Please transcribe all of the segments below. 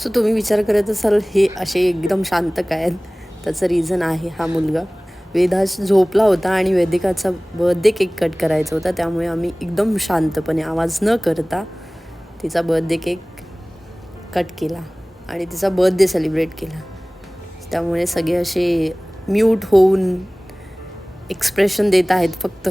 So तुम्ही विचार करत असाल हे असे एकदम शांत काय आहेत, त्याचं रिझन आहे हा मुलगा. वेदास झोपला होता आणि वेदिकाचा बर्थडे केक कट करायचा होता, त्यामुळे आम्ही एकदम शांतपणे आवाज न करता तिचा बर्थडे केक कट केला आणि तिचा बर्थडे सेलिब्रेट केला. त्यामुळे सगळे असे म्यूट होऊन एक्सप्रेशन देत आहेत फक्त.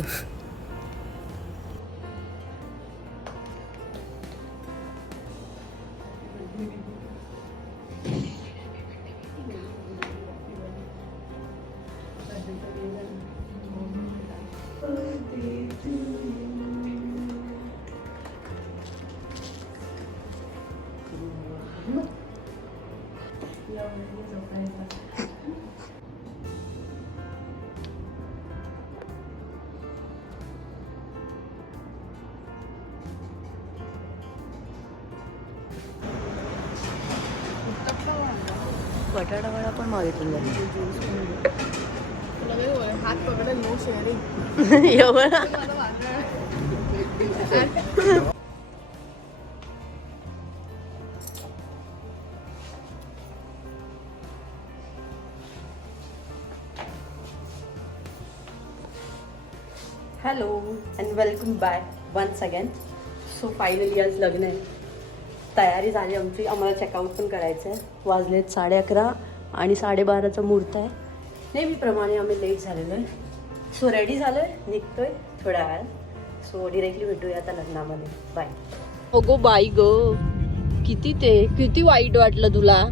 बटाटा वडा पण मागितलेला हात पकडा, नो शेअरिंग. एवढा hello and welcome back once again. So finally आज लग्न आहे, तयारी झाली आमची. आम्हाला चेकआउट पण करायचं आहे. वाजलेत 11:30 आणि 12:30चा मुहूर्त आहे. नेहमीप्रमाणे आम्ही लेट झालेलो आहे. सो रेडी झालो आहे, निघतोय थोड्या वेळात. सो डिरेक्टली भेटूया आता लग्नामध्ये. बाय. अगो बाई ग, किती वाईट वाटलं तुला,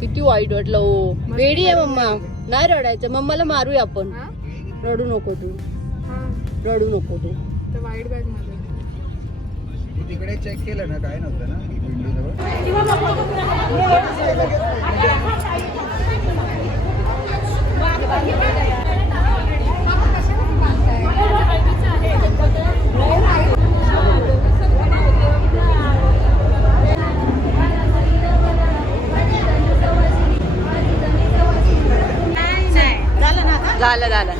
किती वाईट वाटलं. ओ वेडी आहे मम्मा, नाही रडायचं. मम्माला मारूया आपण. रडू नको तू, रडू नको तू. वाईट बॅग मध्ये तिकडे चेक केलं ना, काय नव्हतं ना विंडो झालं झालं.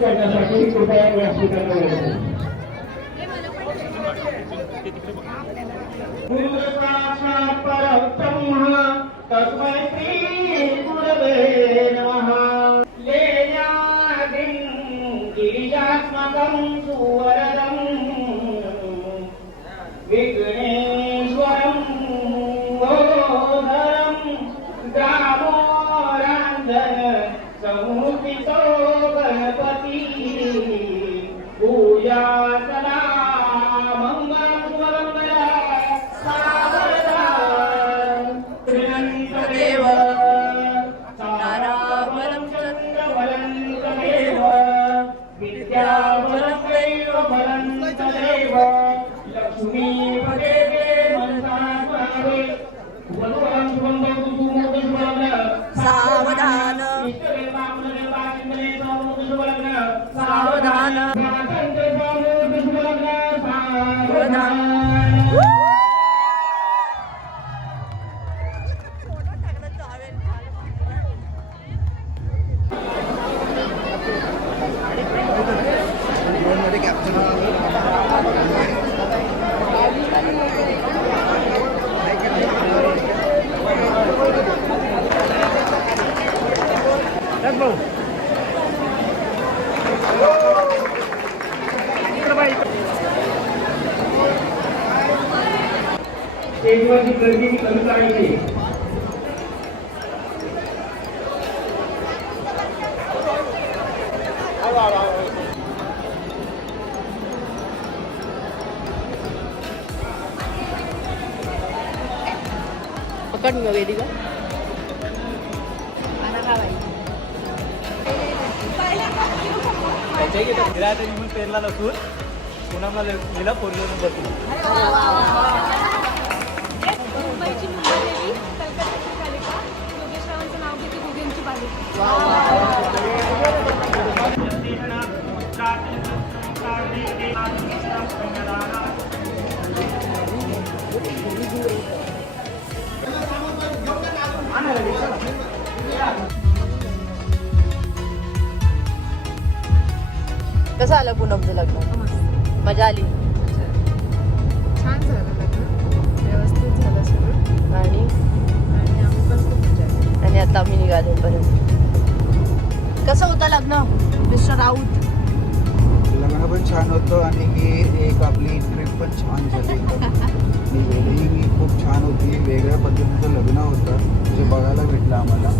करण्यासाठी कृपया व्यासपीठाला तस्मै श्री गुरवे नमः. गिरिजात्मकं सुवरदं विघ्नेश्वरं गोधरं दामोदरं समुदितो गणपति पूजा सदा मंगलं सुमंगलं सावधान त्रिनंतदेव ताराबलं चंद्रबलं तदेव विद्याबलं दैव बलं तदेव लक्ष्मीपते मनसा पावे वनवनं सुगंधं सुमोदं सावधान सावधान स्टेजवरची गर्दी कमी करायची. पकड मी वेदिका. पेरला लसूण पुन्हा गेला पोरगेवरून बसली. मुंबईची मुंबादेवी, कलकत्त्याची कालिका, योगेश्वरांचं नाव घेते दोघींची बालिका. कसं आलं पूनमचं लग्न? मजा आली. छान झालं लग्न, व्यवस्थित झालं सगळं आणि आणि आम्ही पण खूप मजा केली. आणि आता आम्ही निघालो पर्यंत. कसं होतं लग्न मिस्टर राऊत? लग्न पण छान होतं आणि ही एक आपली ट्रिप पण छान झाली. आणि वेळही खूप छान होती. वेगळ्या पद्धतीचं लग्न होतं जे बघायला भेटलं आम्हाला.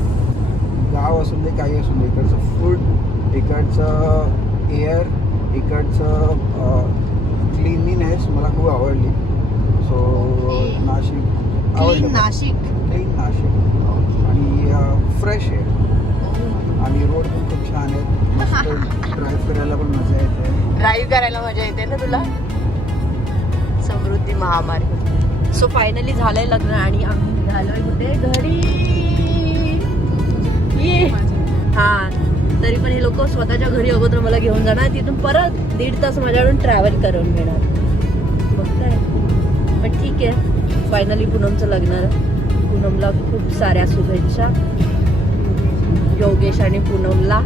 गाव असून दे काही असून दे, इकडचं फूड, इकडचं एअर, इकडचं क्लिनिनेस मला खूप आवडली. सो नाशिक आवडलं. नाशिक. क्लीन नाशिक आणि फ्रेश एअर आणि रोड पण खूप छान आहेत. मस्त ड्राईव्ह करायला पण मजा येते. ड्राईव्ह करायला मजा येते ना तुला? समृद्धी महामार्ग. सो फायनली झालंय लग्न आणि आम्ही निघालोय कुठे? घरी. ये हा. तरी पण हे लोक स्वतःच्या घरी अगोदर मला घेऊन जाणार, तिथून परत 1.5 तास माझ्याकडून ट्रॅव्हल करून घेणार. बघताय. पण ठीक आहे, फायनली पूनमचं लग्न. पूनमला खूप साऱ्या शुभेच्छा, योगेश आणि पूनमला.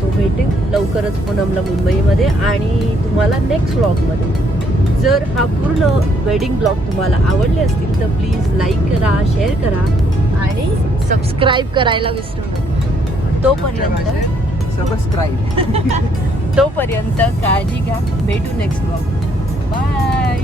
सो भेटू लवकरच पूनमला मुंबईमध्ये आणि तुम्हाला नेक्स्ट व्लॉगमध्ये. जर हा पूर्ण वेडिंग ब्लॉग तुम्हाला आवडले असतील तर प्लीज लाईक करा, शेअर करा आणि सबस्क्राईब करायला विसरू नका. तोपर्यंत तोपर्यंत काळजी घ्या. भेटू नेक्स्ट ब्लॉग. बाय.